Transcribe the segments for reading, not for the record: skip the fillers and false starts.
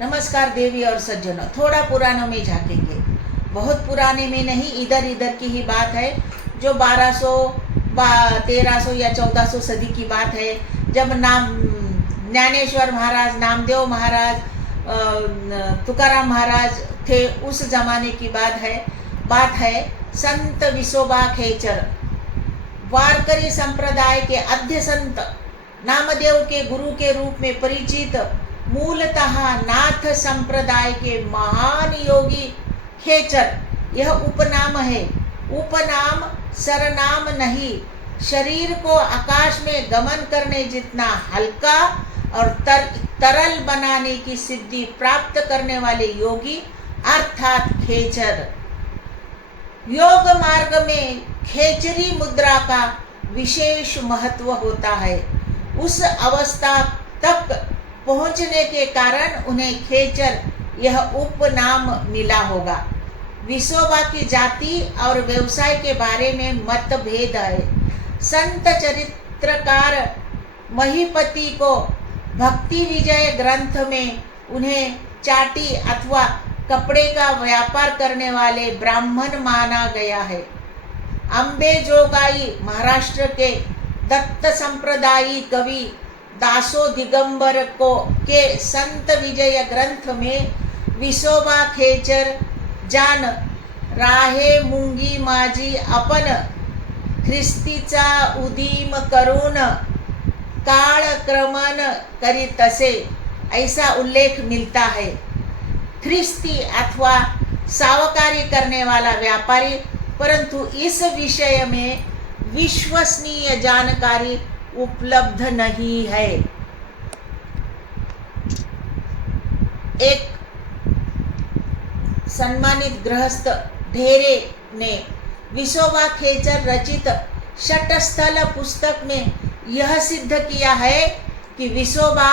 नमस्कार देवी और सज्जनों, थोड़ा पुरानों में झांकेंगे। बहुत पुराने में नहीं, इधर इधर की ही बात है जो 1200 1300 या 1400 सदी की बात है, जब ज्ञानेश्वर महाराज, नामदेव महाराज, तुकाराम महाराज थे। उस जमाने की बात है। संत विसोबा खेचर वारकरी संप्रदाय के आद्य संत, नामदेव के गुरु के रूप में परिचित, मूलतः नाथ संप्रदाय के महान योगी खेचर, यह उपनाम है। उपनाम सरनाम नहीं। शरीर को आकाश में गमन करने जितना हल्का और तरल बनाने की सिद्धि प्राप्त करने वाले योगी अर्थात खेचर। योग मार्ग में खेचरी मुद्रा का विशेष महत्व होता है। उस अवस्था तक पहुंचने के कारण उन्हें खेचर यह उपनाम मिला होगा। विसोबा की जाति और व्यवसाय के बारे में मतभेद है। संत चरित्रकार महीपति को भक्ति विजय ग्रंथ में उन्हें चाटी अथवा कपड़े का व्यापार करने वाले ब्राह्मण माना गया है। अम्बे जोगाई महाराष्ट्र के दत्त संप्रदायी कवि दासो दिगंबर के संत विजय ग्रंथ में विसोबा खेचर जान राहे मुंगी माझी अपन ख्रिस्तीचा उदीम करून कालक्रमण करीत असे, ऐसा उल्लेख मिलता है। ख्रिस्ती अथवा सावकारी करने वाला व्यापारी, परंतु इस विषय में विश्वसनीय जानकारी उपलब्ध नहीं है। एक सम्मानित गृहस्थ ढेरे ने विसोबा खेचर रचित षटस्थल पुस्तक में यह सिद्ध किया है कि विसोबा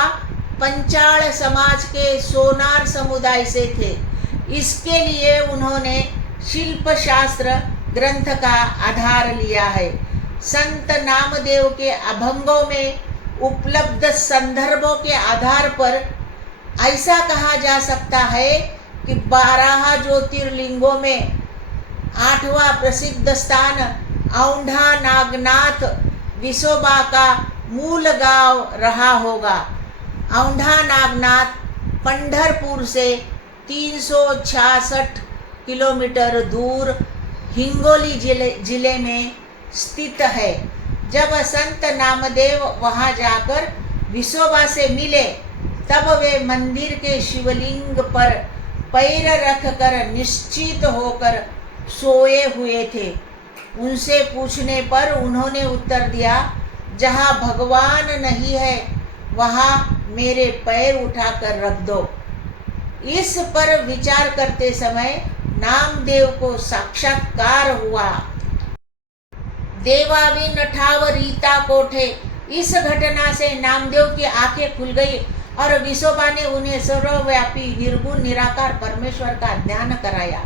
पंचाल समाज के सोनार समुदाय से थे। इसके लिए उन्होंने शिल्प शास्त्र ग्रंथ का आधार लिया है। संत नामदेव के अभंगों में उपलब्ध संदर्भों के आधार पर ऐसा कहा जा सकता है कि 12 ज्योतिर्लिंगों में 8वां प्रसिद्ध स्थान औंढा नागनाथ विसोबा का मूल गांव रहा होगा। औंढा नागनाथ पंढरपुर से 366 किलोमीटर दूर हिंगोली जिले में स्थित है। जब संत नामदेव वहां जाकर विसोबा से मिले, तब वे मंदिर के शिवलिंग पर पैर रखकर निश्चित होकर सोए हुए थे। उनसे पूछने पर उन्होंने उत्तर दिया, जहाँ भगवान नहीं है वहाँ मेरे पैर उठाकर रख दो। इस पर विचार करते समय नामदेव को साक्षात्कार हुआ। देवाविन ठाव रीता कोठे। इस घटना से नामदेव की आंखें खुल गई और विसोबा ने उन्हें सर्वव्यापी निर्गुण निराकार परमेश्वर का ध्यान कराया।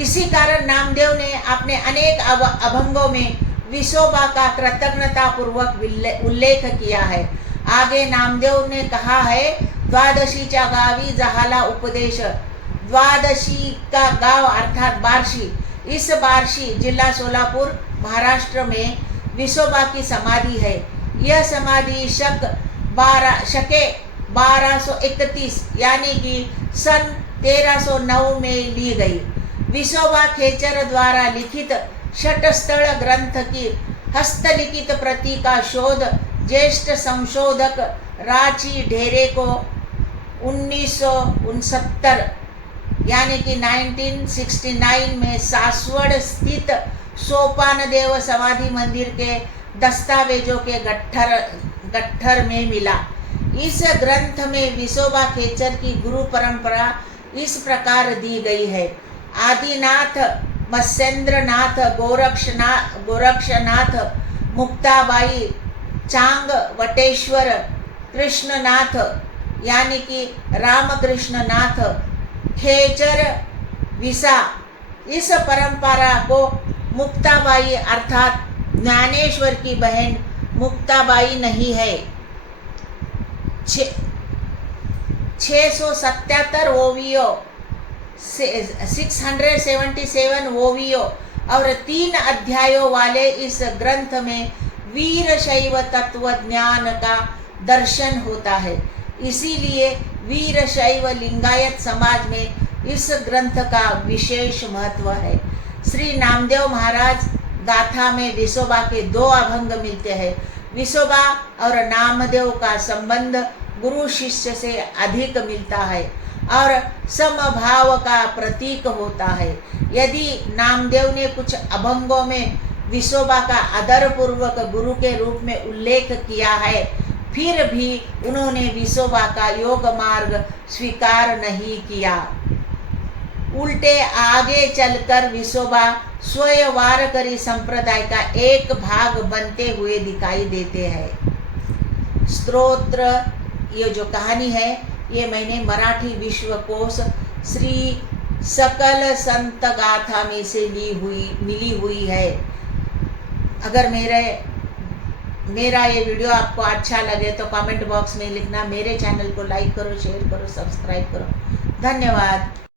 इसी कारण नामदेव ने अपने अनेक अभंगों में विसोबा का कृतज्ञता पूर्वक उल्लेख किया है। आगे नामदेव ने कहा है, द्वादशीच्या गावी झाला उपदेश। द्वादशी का गांव अर्थात बार्शी। इस बार्शी जिला सोलापुर महाराष्ट्र में विसोबा की समाधि है। यह समाधि शके 1231 यानी कि सन 1309 में ली गई। विसोबा खेचर द्वारा लिखित षटस्थल ग्रंथ की हस्तलिखित प्रति का शोध ज्येष्ठ संशोधक रांची ढेरे को 1969 यानी कि 1969 में सासवड़ स्थित सोपानदेव समाधि मंदिर के दस्तावेजों के गट्ठर में मिला। इस ग्रंथ में विसोबा खेचर की गुरु परंपरा इस प्रकार दी गई है। आदिनाथ, मत्स्येंद्रनाथ, गोरक्षनाथ, मुक्ताबाई, चांग वटेश्वर, कृष्णनाथ यानी कि रामकृष्णनाथ, खेचर, विसा। इस परंपरा को मुक्ताबाई अर्थात ज्ञानेश्वर की बहन मुक्ताबाई नहीं है, 677 ओवियो, 677 ओवियो और 3 अध्यायों वाले इस ग्रंथ में वीर शैव तत्व ज्ञान का दर्शन होता है। इसीलिए वीर शैव लिंगायत समाज में इस ग्रंथ का विशेष महत्व है। श्री नामदेव महाराज गाथा में विसोबा के 2 अभंग मिलते हैं। विसोबा और नामदेव का संबंध गुरु शिष्य से अधिक मिलता है और समभाव का प्रतीक होता है। यदि नामदेव ने कुछ अभंगों में विसोबा का आदरपूर्वक गुरु के रूप में उल्लेख किया है, फिर भी उन्होंने विसोबा का योग मार्ग स्वीकार नहीं किया। उल्टे आगे चलकर विसोबा स्वयं वारकरी संप्रदाय का एक भाग बनते हुए दिखाई देते हैं। स्तोत्र, ये जो कहानी है ये मैंने मराठी विश्वकोश श्री सकल संत गाथा में से मिली हुई है। अगर मेरा ये वीडियो आपको अच्छा लगे तो कमेंट बॉक्स में लिखना। मेरे चैनल को लाइक करो, शेयर करो, सब्सक्राइब करो। धन्यवाद।